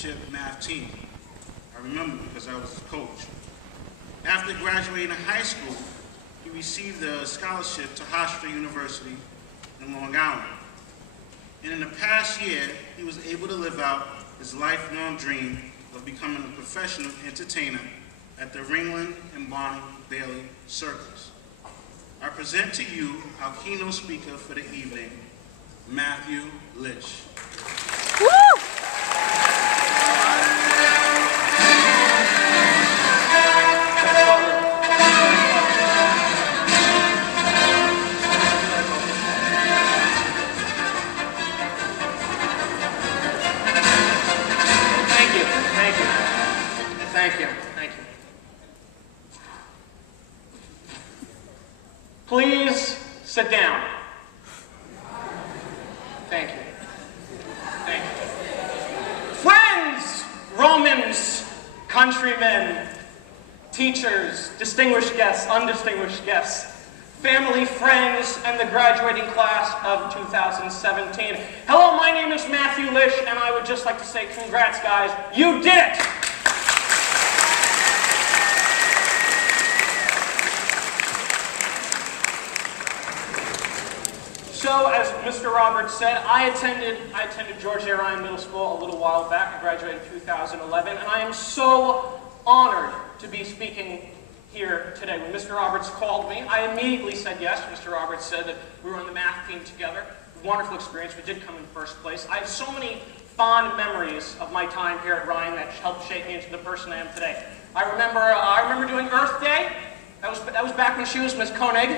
championship math team. I remember because I was his coach. After graduating high school, he received a scholarship to Hofstra University in Long Island. And in the past year, he was able to live out his lifelong dream of becoming a professional entertainer at the Ringling and Barnum Bailey Circus. I present to you our keynote speaker for the evening, Matthew Lish. Woo! Thank you. Please sit down. Thank you. Thank you. Friends, Romans, countrymen, teachers, distinguished guests, undistinguished guests, family, friends, and the graduating class of 2017. Hello, my name is Matthew Lish, and I would just like to say congrats, guys. You did it! So, as Mr. Roberts said, I attended George A. Ryan Middle School a little while back. I graduated in 2011, and I am so honored to be speaking here today. When Mr. Roberts called me, I immediately said yes. Mr. Roberts said that we were on the math team together. Wonderful experience. We did come in first place. I have so many fond memories of my time here at Ryan that helped shape me into the person I am today. I remember doing Earth Day. That was back when she was Miss Koenig.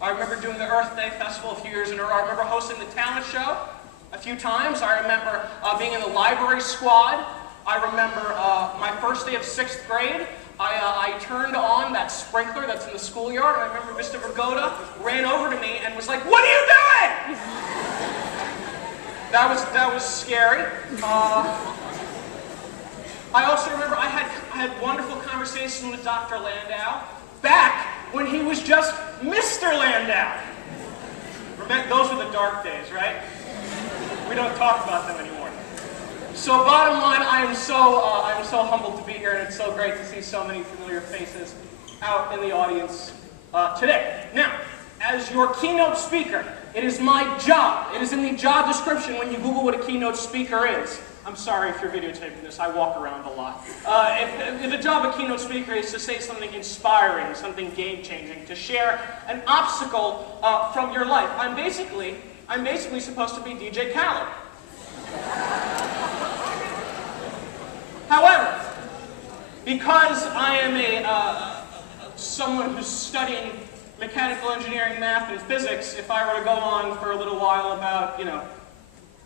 I remember doing the Earth Day Festival a few years in a row. I remember hosting the talent show a few times. I remember being in the library squad. I remember my first day of 6th grade. I turned on that sprinkler that's in the schoolyard, and I remember Mr. Vergoda ran over to me and was like, "What are you doing?" That was scary. I also remember I had wonderful conversations with Dr. Landau back when he was just Mr. Landau. Those were the dark days, right? We don't talk about them anymore. So bottom line, I am so humbled to be here, and it's so great to see so many familiar faces out in the audience today. Now, as your keynote speaker, it is my job. It is in the job description when you Google what a keynote speaker is. I'm sorry if you're videotaping this. I walk around a lot. If the job of a keynote speaker is to say something inspiring, something game-changing, to share an obstacle from your life. I'm basically supposed to be DJ Khaled. However, because I am someone who's studying mechanical engineering, math, and physics, if I were to go on for a little while about,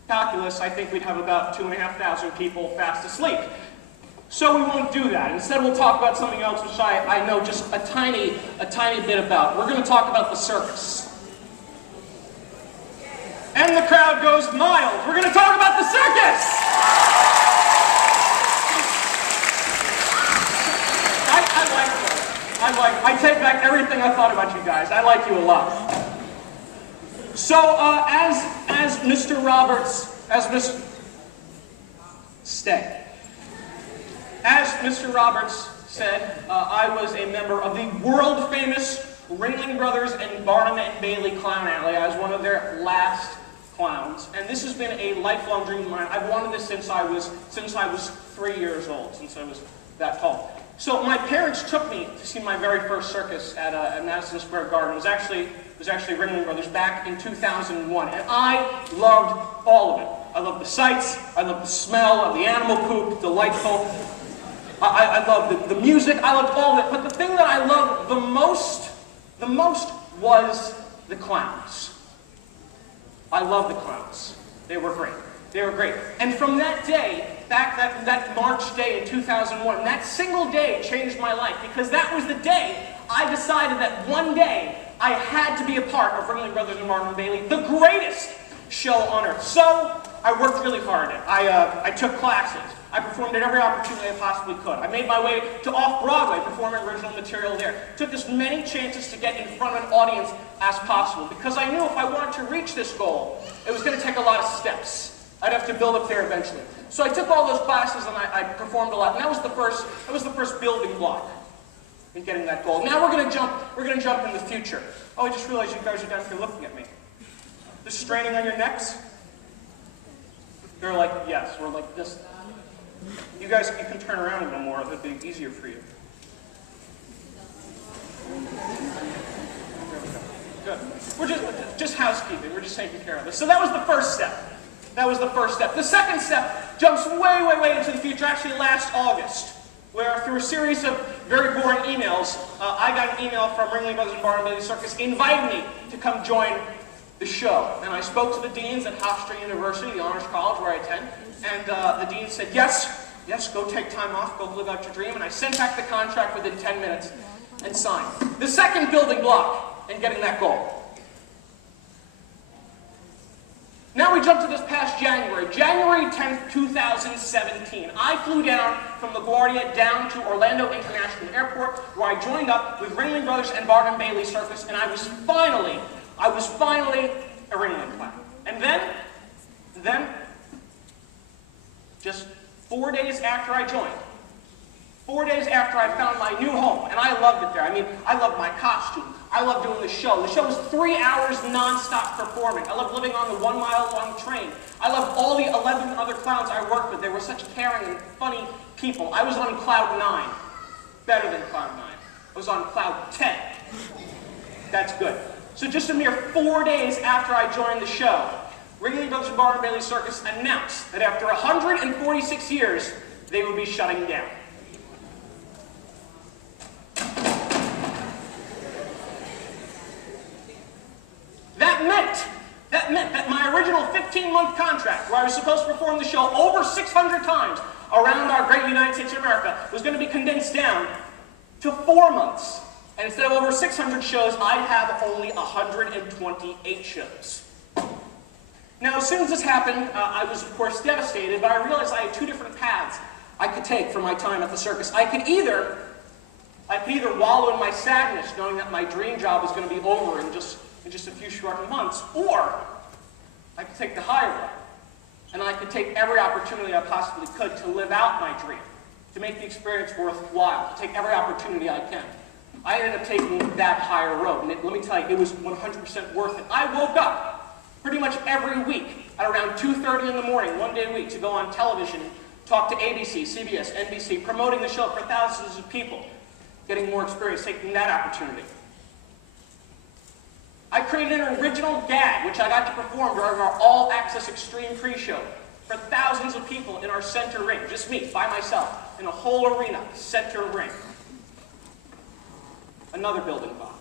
calculus, I think we'd have about 2,500 people fast asleep. So we won't do that. Instead, we'll talk about something else which I know just a tiny bit about. We're going to talk about the circus. And the crowd goes mild. We're going to talk about the circus! I take back everything I thought about you guys. I like you a lot. So, as Mr. Roberts, as Mr. Roberts said, I was a member of the world-famous Ringling Brothers and Barnum and Bailey Clown Alley. I was one of their last clowns, and this has been a lifelong dream of mine. I've wanted this since I was 3 years old, since I was that tall. So my parents took me to see my very first circus at Madison Square Garden. It was actually Ringling Brothers back in 2001, and I loved all of it. I loved the sights, I loved the smell of the animal poop, delightful. I loved the music, I loved all of it, but the thing that I loved the most was the clowns. I loved the clowns. They were great. They were great. And from that day, back that March day in 2001, that single day changed my life, because that was the day I decided that one day I had to be a part of Ringling Brothers and Barnum and Bailey, the greatest show on earth. So I worked really hard at it. I took classes. I performed at every opportunity I possibly could. I made my way to Off-Broadway, performing original material there. Took as many chances to get in front of an audience as possible, because I knew if I wanted to reach this goal, it was going to take a lot of steps. I'd have to build up there eventually. So I took all those classes and I performed a lot, and that was the first building block in getting that goal. Now we're gonna jump in the future. Oh, I just realized you guys are down here looking at me. This straining on your necks? They're like, yes, we're like this. You guys, you can turn around a little more, it'll be easier for you. Good. We're just housekeeping, we're just taking care of this. So that was the first step. That was the first step. The second step jumps way, way, way into the future, actually last August, where through a series of very boring emails, I got an email from Ringling Brothers and Barnum Bailey Circus inviting me to come join the show. And I spoke to the deans at Hofstra University, the honors college where I attend, and the dean said, yes, go take time off, go live out your dream. And I sent back the contract within 10 minutes and signed. The second building block in getting that goal. Now we jump to this past January 10th, 2017. I flew down from LaGuardia down to Orlando International Airport, where I joined up with Ringling Brothers and Barnum Bailey Circus, and I was finally a Ringling clown. And then, just 4 days after I joined, 4 days after I found my new home, and I loved it there. I mean, I loved my costume. I loved doing the show. The show was 3 hours non-stop performing. I loved living on the 1 mile long train. I loved all the 11 other clowns I worked with. They were such caring and funny people. I was on cloud 9. Better than cloud 9. I was on cloud 10. That's good. So just a mere 4 days after I joined the show, Ringling Brothers and Barnum Bailey Circus announced that after 146 years, they would be shutting down. That meant that my original 15-month contract, where I was supposed to perform the show over 600 times around our great United States of America, was going to be condensed down to 4 months. And instead of over 600 shows, I'd have only 128 shows. Now, as soon as this happened, I was, of course, devastated, but I realized I had 2 different paths I could take for my time at the circus. I could either wallow in my sadness, knowing that my dream job was going to be over in just a few short months, or I could take the higher road, and I could take every opportunity I possibly could to live out my dream, to make the experience worthwhile, to take every opportunity I can. I ended up taking that higher road, and let me tell you, it was 100% worth it. I woke up pretty much every week at around 2:30 in the morning, 1 day a week, to go on television, talk to ABC, CBS, NBC, promoting the show for thousands of people, getting more experience, taking that opportunity. I created an original gag, which I got to perform during our all-access extreme pre-show for thousands of people in our center ring. Just me, by myself, in a whole arena, center ring. Another building block.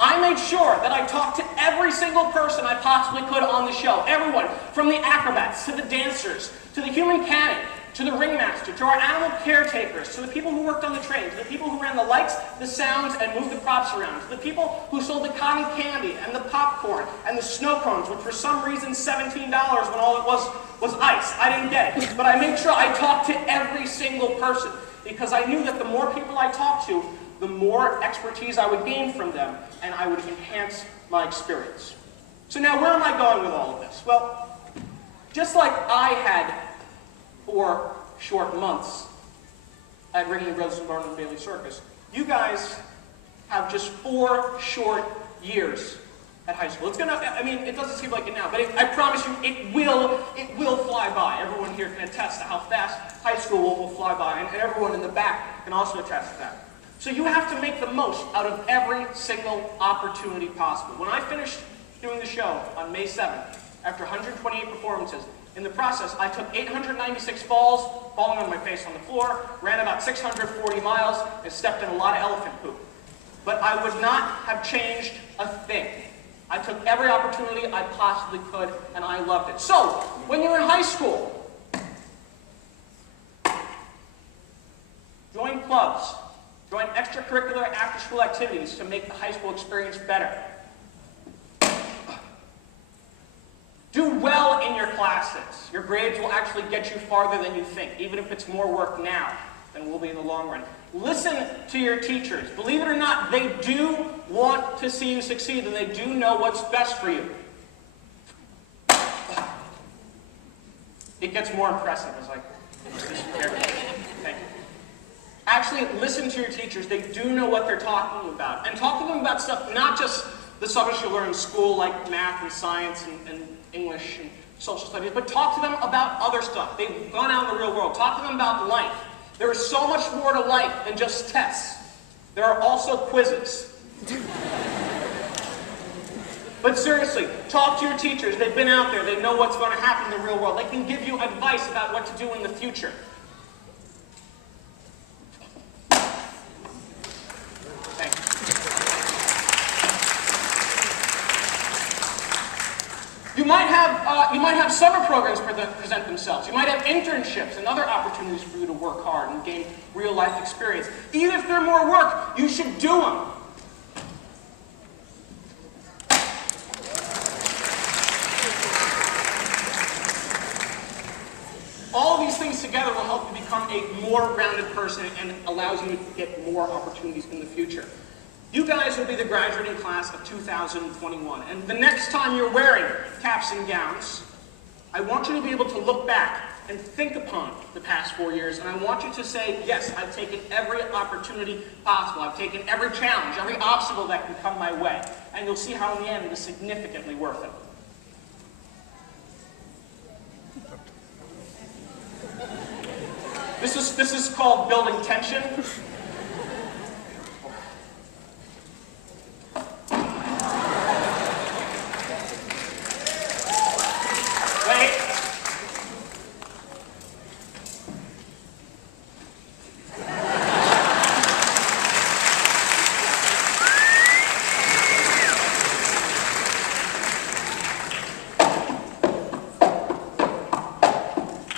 I made sure that I talked to every single person I possibly could on the show. Everyone, from the acrobats, to the dancers, to the human cannon, to the ringmaster, to our animal caretakers, to the people who worked on the train, to the people who ran the lights, the sounds, and moved the props around, to the people who sold the cotton candy and the popcorn and the snow cones, which for some reason $17 when all it was ice. I didn't get it. But I made sure I talked to every single person, because I knew that the more people I talked to, the more expertise I would gain from them, and I would enhance my experience. So now, where am I going with all of this? Well, just like I had 4 short months at Ringling Brothers and Barnum Bailey Circus, you guys have just 4 short years at high school. It's gonna, I mean, it doesn't seem like it now, but I promise you, it will fly by. Everyone here can attest to how fast high school will fly by, and everyone in the back can also attest to that. So you have to make the most out of every single opportunity possible. When I finished doing the show on May 7th, after 128 performances, in the process, I took 896 falls, falling on my face on the floor, ran about 640 miles, and stepped in a lot of elephant poop. But I would not have changed a thing. I took every opportunity I possibly could, and I loved it. So, when you're in high school, join clubs, join extracurricular after-school activities to make the high school experience better. Do well in your classes. Your grades will actually get you farther than you think, even if it's more work now than will be in the long run. Listen to your teachers. Believe it or not, they do want to see you succeed, and they do know what's best for you. It gets more impressive as I thank you. Actually, listen to your teachers. They do know what they're talking about. And talk to them about stuff, not just the subjects you learn in school, like math and science and English and social studies, but talk to them about other stuff. They've gone out in the real world. Talk to them about life. There is so much more to life than just tests. There are also quizzes. But seriously, talk to your teachers. They've been out there. They know what's going to happen in the real world. They can give you advice about what to do in the future. Thanks. You might have summer programs present themselves. You might have internships and other opportunities for you to work hard and gain real-life experience. Even if they're more work, you should do them. All of these things together will help you become a more rounded person and allows you to get more opportunities in the future. You guys will be the graduating class of 2021, and the next time you're wearing caps and gowns, I want you to be able to look back and think upon the past 4 years, and I want you to say, yes, I've taken every opportunity possible. I've taken every challenge, every obstacle that can come my way, and you'll see how in the end it is significantly worth it. This is called building tension. Wait.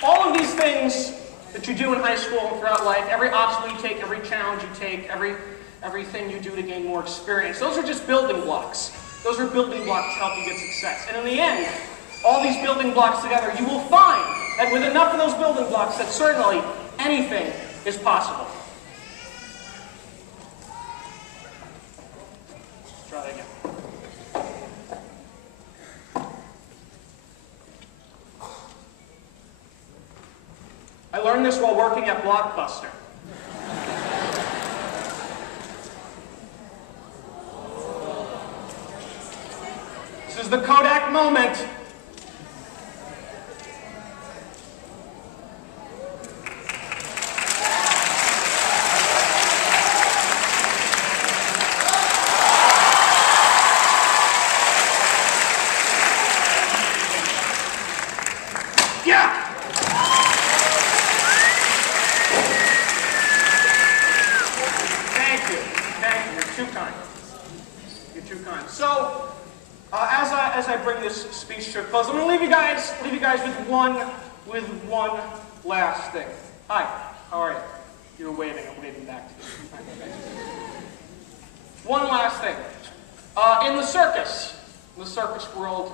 All of these things that you do in high school and throughout life, every obstacle you take, every challenge you take, everything you do to gain more experience, those are just building blocks. Those are building blocks to help you get success. And in the end, all these building blocks together, you will find that with enough of those building blocks that certainly anything is possible. Let's try that again. I learned this while working at Blockbuster. This is the Kodak moment. Yeah! So, as I bring this speech to a close, I'm going to leave you guys with one last thing. Hi, how are you? You're waving. I'm waving back to you. One last thing. In the circus world,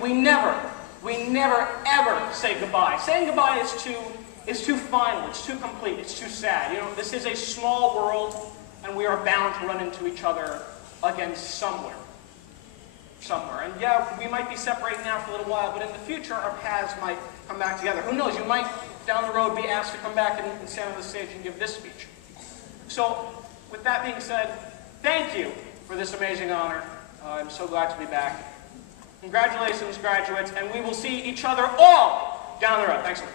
we never ever say goodbye. Saying goodbye is too final. It's too complete. It's too sad. You know, this is a small world, and we are bound to run into each other again somewhere. And yeah, we might be separated now for a little while, but in the future, our paths might come back together. Who knows? You might, down the road, be asked to come back and stand on the stage and give this speech. So, with that being said, thank you for this amazing honor. I'm so glad to be back. Congratulations, graduates, and we will see each other all down the road. Thanks so much.